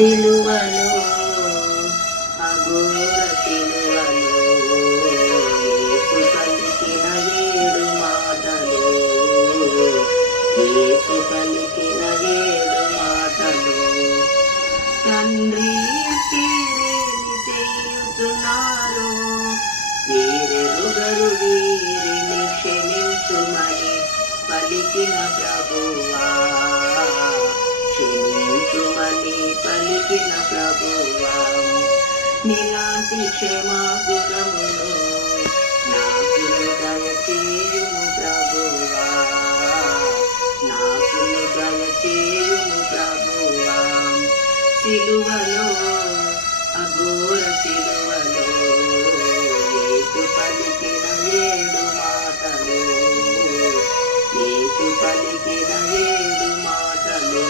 సిలువలో అఘోర సిలువలో యేసు పలికిన 7 మాటలు, యేసు పలికిన 7 మాటలు. తండ్రి తీరేని చేయుచున్నారో వీరెరుగరు, వీరిని క్షమించుమని పలికిన ప్రభువా, క్షమించుమని పలికిన ప్రభువా. నీలాంటి క్షమా గుణమును నాకు దయచేయుము ప్రభువా, నాకు దయచేయుము ప్రభువా. సిలువలో అఘోర సిలువలో యేసు పలికిన 7 మాటలు, యేసు పలికిన 7 మాటలు.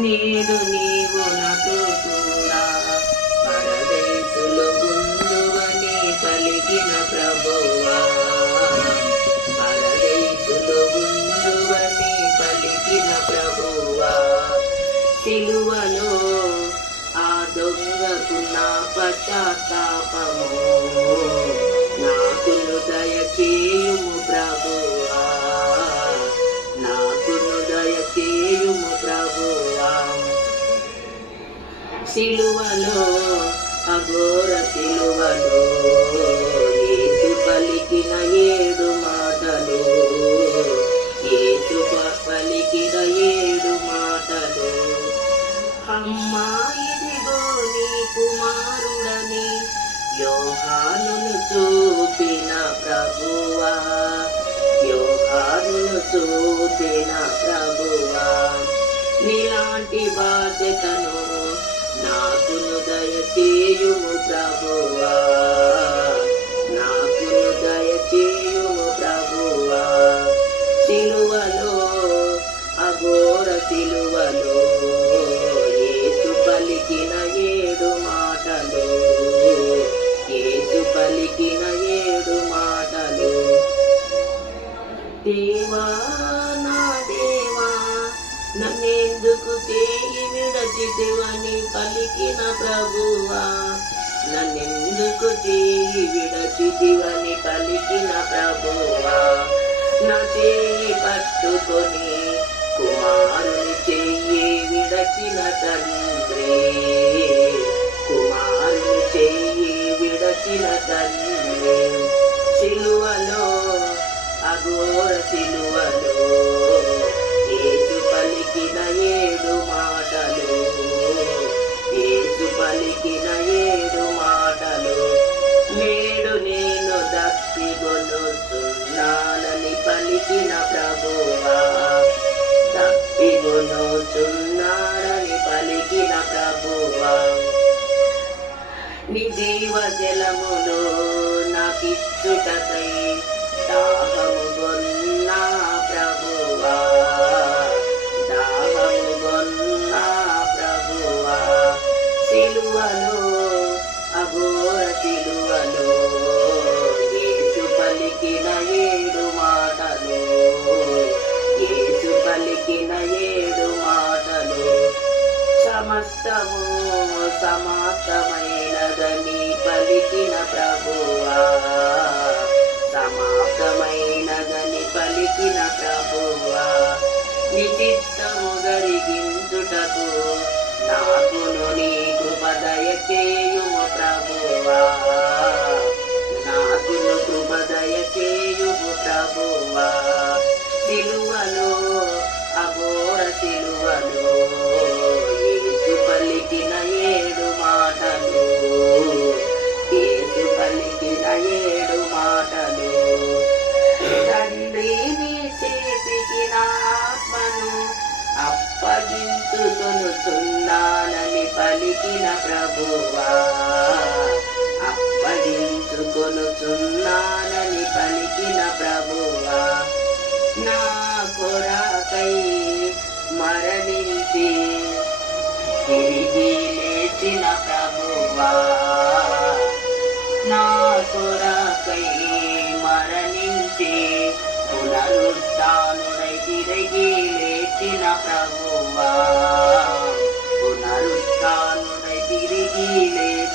నేడు నీవు నాతో కూడా పరదేశులు గుందువని పలికిన ప్రభువా, పరదేశులు గుందువని పలికిన ప్రభువా. సిలువలో ఆ దొంగకు నా పశ్చాత్తాపము నాకును దయచేయుము ప్రభువా, నాకును దయచేయుము ప్రభువా. సిలువలో అఘోర సిలువలో యేసు పలికిన 7 మాటలు, యేసు పలికిన 7 మాటలు. అమ్మా ఇదిగో నీ కుమారుడని యోహానును చూపిన ప్రభువా, యోహానును చూపిన ప్రభువా. నీలాంటి బాధ్యతను నాకును దయచేయుము ప్రభువా, నాకును దయచేయుము ప్రభువా. సిలువలో అఘోర సిలువలో యేసు పలికిన 7 మాటలు, యేసు పలికిన 7 మాటలు. దేవా నా దేవా నన్నెందుకు చేయి విడచితివని పలికిన ప్రభువా, నన్నెందుకు చేయి విడచితివని పలికిన ప్రభువా. నా చేయి పట్టుకొని కుమారుని చెయ్యి విడచిన తండ్రి, కుమారుని చెయ్యి విడచిన తండ్రి. సిలువలో అఘోర సిలువలో యేసు పలికిన 7 మాటలు, యేసు పలికిన 7 మాటలు. నేడు నేను దప్పిగొనుచున్నానని పలికిన ప్రభువా, తప్పిగొనుచున్నానని పలికిన ప్రభువా. నీ జీవ జలములో నాకిచ్చుటకై దాహము గొన్నా ప్రభువా, దాహము గొన్నా ప్రభువా. సిలువలో అఘోర సిలువలో యేసు పలికిన 7 మాటలు, యేసు పలికిన 7 మాటలు. సమస్తము సమాప్తమైనదని పలికిన ప్రభువా, సమాప్తమైనదని పలికిన ప్రభువా. నీ చిత్తము జరిగించుటకు నాకును నీ కృప దయచేయుము ప్రభువా, నాకును కృప దయచేయుము ప్రభువా. సిలువలో అఘోర సిలువలో యేసు పలికిన 7 మాటలు, యేసు పలికిన 7 మాటలు. తండ్రి నీ చేతికి నా ఆత్మను అప్పగించుకొనుచున్నానని పలికిన ప్రభువా, అప్పగించుకొనుచున్నానని పలికిన ప్రభువా. నా కొరకై మరణించి తిరిగి లేచిన ప్రభువా, నా కొరకై మరణించి పునరుత్థానుడై తిరిగి లేచిన ప్రభువా, పునరుత్థానుడై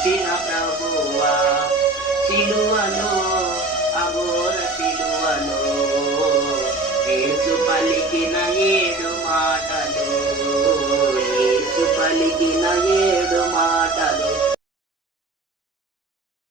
లేచిన ప్రభువా సిలువలో అఘోర సిలువలో యేసు పలికిన 7